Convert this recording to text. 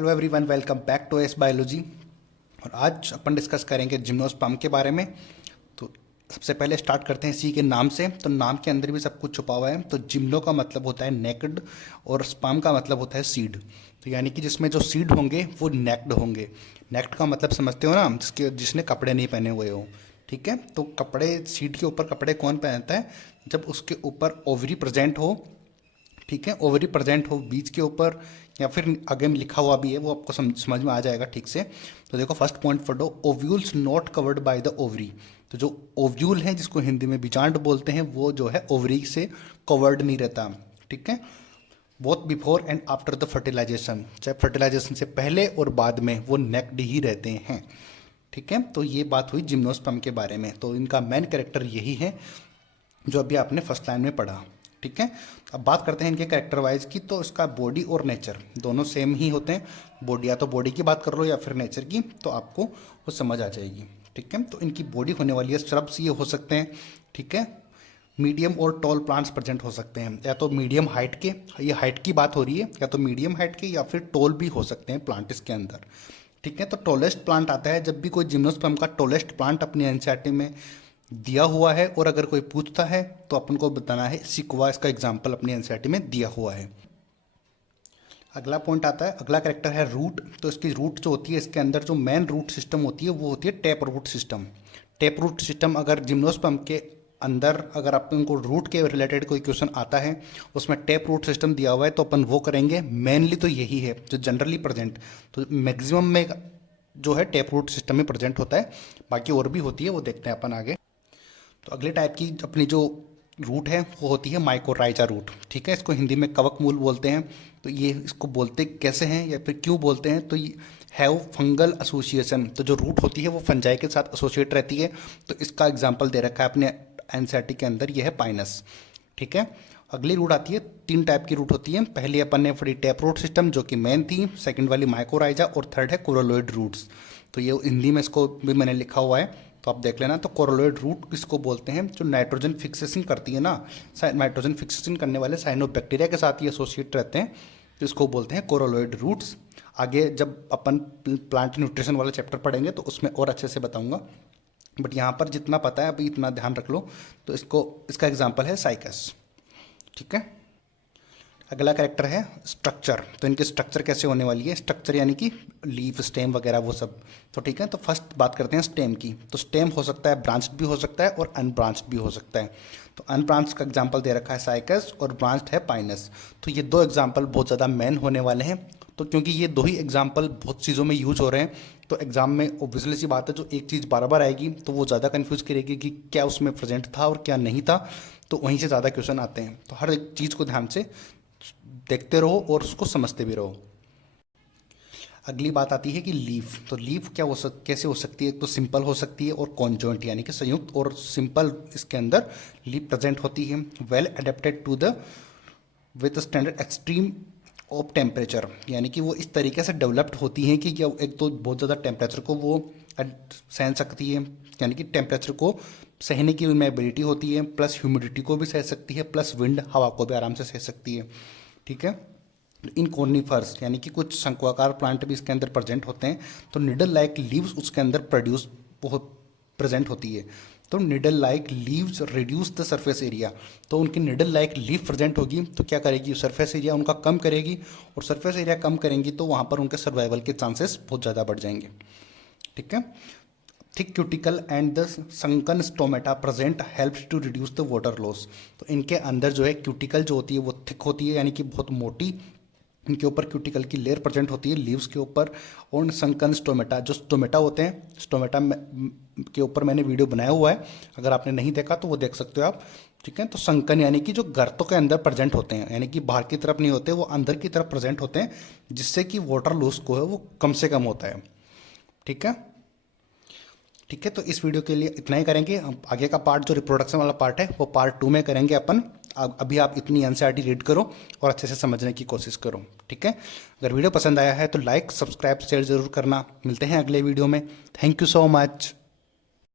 Hello everyone, welcome back to S biology. और आज अपन discuss करेंगे जिम्नोस्पर्म के बारे में। तो सबसे पहले स्टार्ट करते हैं इसी के नाम से। तो नाम के अंदर भी सब कुछ छुपा हुआ है। तो जिम्नो का मतलब होता है नेक्ड और स्पर्म का मतलब होता है सीड। तो यानी कि जिसमें जो सीड होंगे वो नेक्ड होंगे। नेक्ड का मतलब समझते हो ना, जिसने कपड़े नहीं पहने हुए हो। ठीक है, तो कपड़े, सीड के ऊपर कपड़े कौन पहनता है? जब उसके ऊपर ओवरी प्रेजेंट हो। ठीक है, ओवरी प्रेजेंट हो बीज के ऊपर, या फिर आगे में लिखा हुआ भी है, वो आपको समझ में आ जाएगा ठीक से। तो देखो फर्स्ट पॉइंट पढ़ो, ovules not covered by the ovary. तो जो ओव्यूल है, जिसको हिंदी में बीजांड बोलते हैं, वो जो है ओवरी से कवर्ड नहीं रहता। ठीक है, both before and after the fertilization, चाहे फर्टिलाइजेशन से पहले और बाद में वो नेक्ड ही रहते हैं। ठीक है, तो ये बात हुई जिम्नोस्पर्म के बारे में। तो इनका मेन कैरेक्टर यही है जो अभी आपने फर्स्ट लाइन में पढ़ा। ठीक है, अब बात करते हैं इनके कैरेक्टर वाइज की। तो इसका बॉडी और नेचर दोनों सेम ही होते हैं। बॉडी, या तो बॉडी की बात कर लो या फिर नेचर की, तो आपको वो समझ आ जाएगी। ठीक है, तो इनकी बॉडी होने वाली है, श्रब्स ये हो सकते हैं। ठीक है, मीडियम और टॉल प्लांट्स प्रेजेंट हो सकते हैं, या तो मीडियम हाइट के, ये हाइट की बात हो रही है, या तो मीडियम हाइट के या फिर टॉल भी हो सकते हैं प्लांट इसके अंदर। ठीक है, तो टॉलेस्ट प्लांट आता है जब भी कोई जिम्नोस्पर्म का टॉलेस्ट प्लांट अपनी एनसीईआरटी में दिया हुआ है, और अगर कोई पूछता है तो अपन को बताना है सिक्वा, इसका एग्जाम्पल अपनी एनसीईआरटी में दिया हुआ है। अगला पॉइंट आता है, अगला कैरेक्टर है रूट। तो इसकी रूट जो होती है, इसके अंदर जो मेन रूट सिस्टम होती है वो होती है tap root system. Tap root system, अगर जिम्नोस्पर्म के अंदर अगर अपन को रूट के रिलेटेड कोई क्वेश्चन आता है, उसमें टैप रूट सिस्टम दिया हुआ है, तो अपन वो करेंगे। मेनली तो यही है जो जनरली प्रेजेंट, तो मैक्सिमम में जो है टैप रूट सिस्टम में प्रेजेंट होता है। बाकी और भी होती है, वो देखते हैं अपन आगे। तो अगले टाइप की अपनी जो रूट है वो होती है माइकोराइजा रूट। ठीक है, इसको हिंदी में कवक मूल बोलते हैं। तो ये इसको बोलते कैसे हैं या फिर क्यों बोलते हैं? तो ये हैव फंगल एसोसिएशन। तो जो रूट होती है वो फंजाई के साथ एसोसिएट रहती है। तो इसका एग्जाम्पल दे रखा है अपने एनसीईआरटी के अंदर, ये है पाइनस। ठीक है, अगली रूट आती है, तीन टाइप की रूट होती है। पहली अपन ने पढ़ी टैप रूट सिस्टम जो कि मेन थी, सेकंड वाली माइकोराइजा, और थर्ड है कोरोलोइड रूट्स। तो ये हिंदी में इसको भी मैंने लिखा हुआ है, तो आप देख लेना। तो कोरोलोइड रूट किसको बोलते हैं? जो नाइट्रोजन फिक्सेशन करती है ना, नाइट्रोजन फिक्सेशन करने वाले साइनोबैक्टीरिया के साथ ये एसोसिएट रहते हैं, तो इसको बोलते हैं कोरोलोइड रूट्स। आगे जब अपन प्लांट न्यूट्रिशन वाला चैप्टर पढ़ेंगे तो उसमें और अच्छे से बताऊंगा, बट यहाँ पर जितना पता है अभी इतना ध्यान रख लो। तो इसका एग्जाम्पल है साइकस। ठीक है, अगला कैरेक्टर है स्ट्रक्चर। तो इनके स्ट्रक्चर कैसे होने वाली है? स्ट्रक्चर यानी कि लीफ, स्टेम वगैरह वो सब। तो ठीक है, तो फर्स्ट बात करते हैं स्टेम की। तो स्टेम हो सकता है ब्रांच्ड भी हो सकता है और अनब्रांच्ड भी हो सकता है। तो अनब्रांच्ड का एग्जांपल दे रखा है साइकस, और ब्रांच्ड है पाइनस। तो ये दो एग्जांपल बहुत ज़्यादा मेन होने वाले हैं। तो क्योंकि ये दो ही एग्जाम्पल बहुत चीज़ों में यूज हो रहे हैं, तो एग्जाम में ऑब्वियसली सी बात है, जो एक चीज़ बार बार आएगी तो वो ज़्यादा कन्फ्यूज करेगी कि क्या उसमें प्रेजेंट था और क्या नहीं था। तो वहीं से ज़्यादा क्वेश्चन आते हैं। तो हर एक चीज़ को ध्यान से देखते रहो और उसको समझते भी रहो। अगली बात आती है कि लीफ। तो लीफ कैसे हो सकती है? तो सिंपल हो सकती है और कॉन्जॉइंट यानी कि संयुक्त और सिंपल इसके अंदर लीफ प्रेजेंट होती है। Well adapted to the withstand extreme of temperature, यानी कि वो इस तरीके से डेवलप्ड होती हैं कि एक तो बहुत ज़्यादा टेम्परेचर को वो सहन सकती है, यानी कि टेम्परेचर को सहने की उनमें एबिलिटी होती है, प्लस ह्यूमिडिटी को भी सह सकती है, प्लस विंड, हवा को भी आराम से सह सकती है। ठीक है, इन कॉर्निफर्स यानी कि कुछ शंक्वाकार प्लांट भी इसके अंदर प्रेजेंट होते हैं। तो निडल लाइक लीव्स उसके अंदर बहुत प्रेजेंट होती है। तो needle like leaves reduce the surface area. तो उनकी निडल लाइक लीव प्रेजेंट होगी तो क्या करेगी? सरफेस एरिया उनका कम करेगी, और सरफेस एरिया कम करेंगी तो वहाँ पर उनके सर्वाइवल के चांसेस बहुत ज़्यादा बढ़ जाएंगे। ठीक है, thick cuticle and the sunken stomata present helps to reduce the water loss. तो इनके अंदर जो है क्यूटिकल जो होती है वो थिक होती है, यानी कि बहुत मोटी इनके ऊपर क्यूटिकल की लेयर प्रेजेंट होती है लीव्स के ऊपर। और संकन स्टोमेटा, जो स्टोमेटा होते हैं, स्टोमेटा के ऊपर मैंने वीडियो बनाया हुआ है, अगर आपने नहीं देखा तो वो देख सकते हो आप। ठीक है, तो संकन यानी कि जो गर्तों के अंदर प्रेजेंट होते हैं, यानी कि बाहर की तरफ नहीं होते, वो अंदर की तरफ प्रेजेंट होते हैं, जिससे कि वाटर लॉस को है वो कम से कम होता है। ठीक है, ठीक है, तो इस वीडियो के लिए इतना ही करेंगे। आगे का पार्ट जो रिप्रोडक्शन वाला पार्ट है वो पार्ट 2 में करेंगे अपन। अभी आप इतनी एनसीईआरटी रीड करो और अच्छे से समझने की कोशिश करो। ठीक है, अगर वीडियो पसंद आया है तो लाइक, सब्सक्राइब, शेयर जरूर करना। मिलते हैं अगले वीडियो में। Thank you so much.